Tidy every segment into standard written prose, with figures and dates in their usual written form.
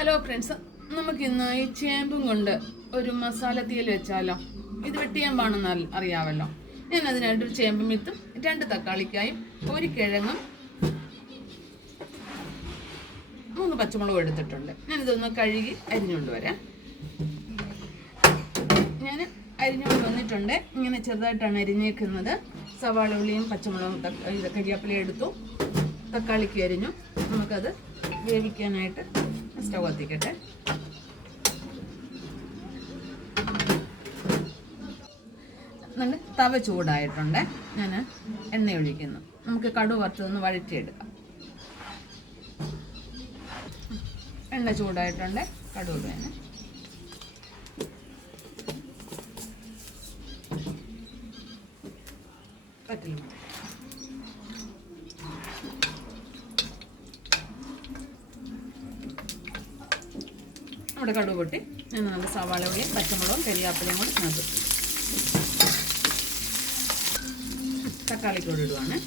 Hello friends, നമുക്കിന്ന് ഈ ചേമ്പും കൊണ്ട് ഒരു മസാല തീയൽ വെച്ചാലോ? ഇത് വെട്ടിയാമ്പാണെന്ന് അറിയാമല്ലോ. ഞാൻ അതിനായിട്ടൊരു ചേമ്പും വിത്തും 2 തക്കാളിക്കായും 1 കിഴങ്ങും 3 പച്ചമുളകും എടുത്തിട്ടുണ്ട്. ഞാനിതൊന്ന് കഴുകി അരിഞ്ഞുകൊണ്ട് വരാം. ഞാൻ അരിഞ്ഞുകൊണ്ട് വന്നിട്ടുണ്ട്. ഇങ്ങനെ ചെറുതായിട്ടാണ് അരിഞ്ഞേക്കുന്നത്. സവാള ഉള്ളിയും പച്ചമുളകും കരിയാപ്പിലയും എടുത്തു. തക്കാളിക്ക് അരിഞ്ഞു. നമുക്കത് വേവിക്കാനായിട്ട് സ്റ്റവ് കത്തിക്കട്ടെ. നല്ല തവ ചൂടായിട്ടുണ്ട്. ഞാൻ എണ്ണ ഒഴിക്കുന്നു. നമുക്ക് കടുക് വറുത്തതൊന്ന് വഴറ്റിയെടുക്കാം. എണ്ണ ചൂടായിട്ടുണ്ട്. കടുക് വേണം. പറ്റില്ല. നമ്മുടെ കടുക് പൊട്ടി ഞാൻ നല്ല സവാള ഉള്ളിയും പച്ചമുളകും കരിയാപ്പിലയും കൂടി നട്ടു. തക്കാളിക്കൂടി ഇടുവാണ്.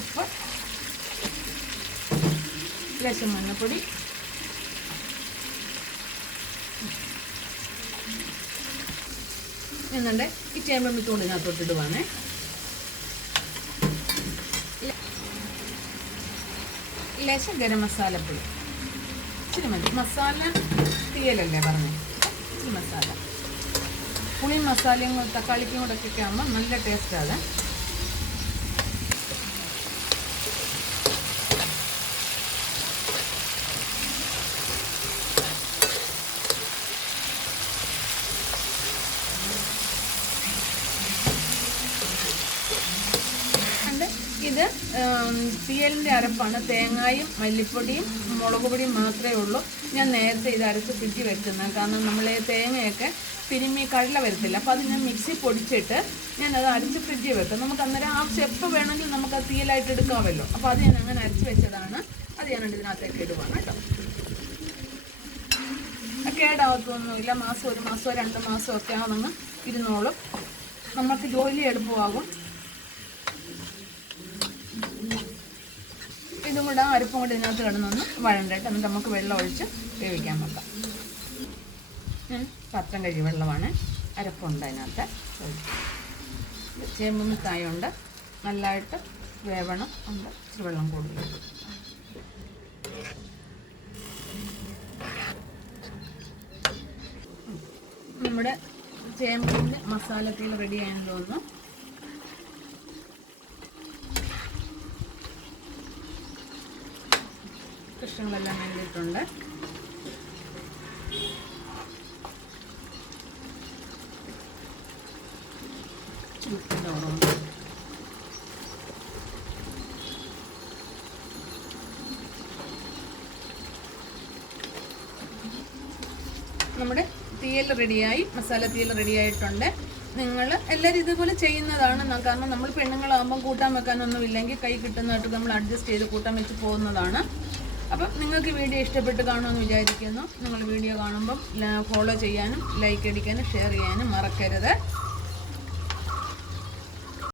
ഉപ്പ്, ലേശം മഞ്ഞപ്പൊടി, എന്നുണ്ട് ഈ ചേമ്പും വിത്തുകൊണ്ട് ഞാൻ തൊട്ടിടുവാണ്. ലേശം ഗരം മസാലപ്പൊടി ഇച്ചിരി മതി. മസാല തീയലല്ലേ പറഞ്ഞത്, ഇച്ചിരി മസാല. പുളിയും മസാലയും തക്കാളിക്കും കൂടെ ഒക്കെ ആകുമ്പോൾ നല്ല ടേസ്റ്റാണ്. ഇത് തീയലിൻ്റെ അരപ്പാണ്. തേങ്ങയും മല്ലിപ്പൊടിയും മുളക് പൊടിയും മാത്രമേ ഉള്ളൂ. ഞാൻ നേരത്തെ ഇത് അരച്ച് ഫ്രിഡ്ജിൽ വെക്കുന്നത്. കാരണം നമ്മൾ തേങ്ങയൊക്കെ തിരുമ്മി കടല വരത്തില്ല. അപ്പോൾ അത് ഞാൻ മിക്സി പൊടിച്ചിട്ട് ഞാനത് അരച്ച് ഫ്രിഡ്ജിൽ വെക്കും. നമുക്ക് അന്നേരം ആവശ്യം എപ്പോൾ വേണമെങ്കിൽ നമുക്ക് അത് തീയലായിട്ട് എടുക്കാമല്ലോ. അപ്പോൾ അത് ഞാൻ അങ്ങനെ അരച്ച് വെച്ചതാണ്. അത് ഞാൻ ഇതിനകത്തേക്ക് ഇടുവാണ് കേട്ടോ. കേടാവത്തൊന്നുമില്ല. ഒരു മാസമോ 2 മാസമോ ഒക്കെ ആണെന്ന് ഇരുന്നോളും. നമുക്ക് ജോലി എളുപ്പമാകും. ഇതും കൂടെ അരപ്പും കൂടി ഇതിനകത്ത് കിടന്നൊന്ന് വഴണ്ടിട്ട് എന്നിട്ട് നമുക്ക് വെള്ളം ഒഴിച്ച് വേവിക്കാൻ വെക്കാം. പാത്രം കഴുകി വെള്ളമാണ്. അരപ്പുണ്ട് അതിനകത്ത്. ചേമ്പും തായുണ്ട്. നല്ലതായിട്ട് വേവണം. ഉണ്ട് ഇച്ചിരി വെള്ളം കൂടുതൽ. നമ്മുടെ ചേമ്പിൻ്റെ മസാലത്തിൽ റെഡി ആയെന്ന് തോന്നുന്നു. കഷ്ണങ്ങളെല്ലാം വേണ്ടിയിട്ടുണ്ട്. നമ്മുടെ തീയൽ റെഡിയായി. മസാല തീയൽ റെഡിയായിട്ടുണ്ട്. നിങ്ങൾ എല്ലാവരും ഇതുപോലെ ചെയ്യുന്നതാണ്. കാരണം നമ്മൾ പെണ്ണുങ്ങളാകുമ്പം കൂട്ടാൻ വെക്കാനൊന്നും ഇല്ലെങ്കിൽ കൈ കിട്ടുന്നതായിട്ട് നമ്മൾ അഡ്ജസ്റ്റ് ചെയ്ത് കൂട്ടാൻ വെച്ച് പോകുന്നതാണ്. അപ്പം നിങ്ങൾക്ക് വീഡിയോ ഇഷ്ടപ്പെട്ട് കാണുമെന്ന് വിചാരിക്കുന്നു. നിങ്ങൾ വീഡിയോ കാണുമ്പം ഫോളോ ചെയ്യാനും ലൈക്ക് അടിക്കാനും ഷെയർ ചെയ്യാനും മറക്കരുത്.